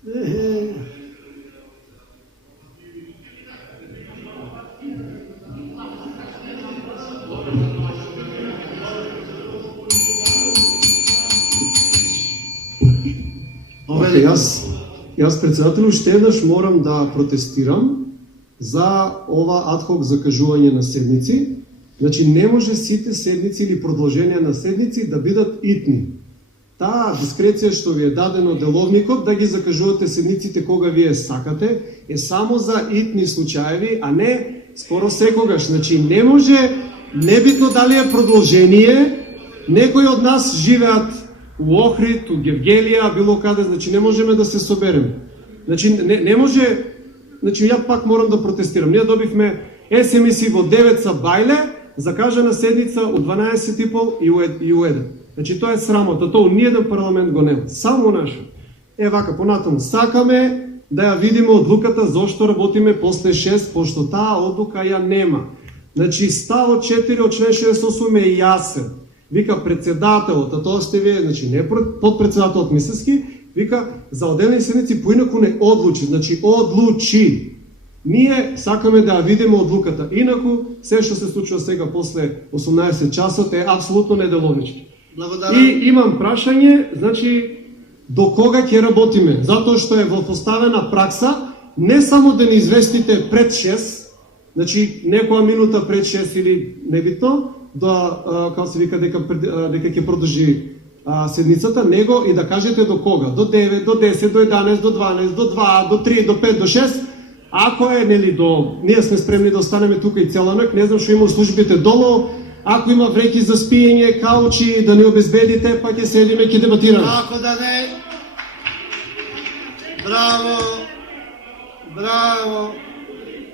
Јас председателю уште еднаш морам да протестирам за ова адхок закажување на седници. Значи не може сите седници или продолженија на седници да бидат итни. Таа дискреција што ви е дадено деловникот да ги закажувате седниците кога вие сакате е само за итни случаеви, а не скоро секогаш. Значи не може, небитно дали е продолжение, некои од нас живеат у Охрид, у Гевгелија, било каде, значи не можеме да се собереме. Значи не може, значи ја пак морам да протестирам. Ние добивме SMS во 9 са бајле, закажана седница у 12:30 и у 1. Значи тоа е срамота, тоа ниеден парламент го нема, само нашо. Вака, понатаму, сакаме да ја видиме одлуката зошто работиме после 6, пошто таа одлука ја нема. Значи ставот 4 од член 68 е јасен. Вика председателот, а тоа сте вие, значи не подпредседателот Мисевски, вика за одделни седници поинаку не одлучи, значи одлучи. Ние сакаме да ја видиме одлуката, инаку се што се случува сега после 18 часот е апсолутно неделовнички. И имам прашање, значи до кога ќе работиме, затоа што е во поставена пракса не само да ни известите пред 6, значи некоја минута пред 6 или небитно, да, како се вика, дека ќе продолжи седницата, него и да кажете до кога, до 9, до 10, до 11, до 12, до 2, до 3, до 5, до 6, ако е, нели, ние сме спремни да останеме тука и цела ноќ, не знам што има службите долу, ако има вреки за спиење, каучи, да ни обезбедите, па ќе седиме, ќе дебатираме. Ако да не, браво, браво.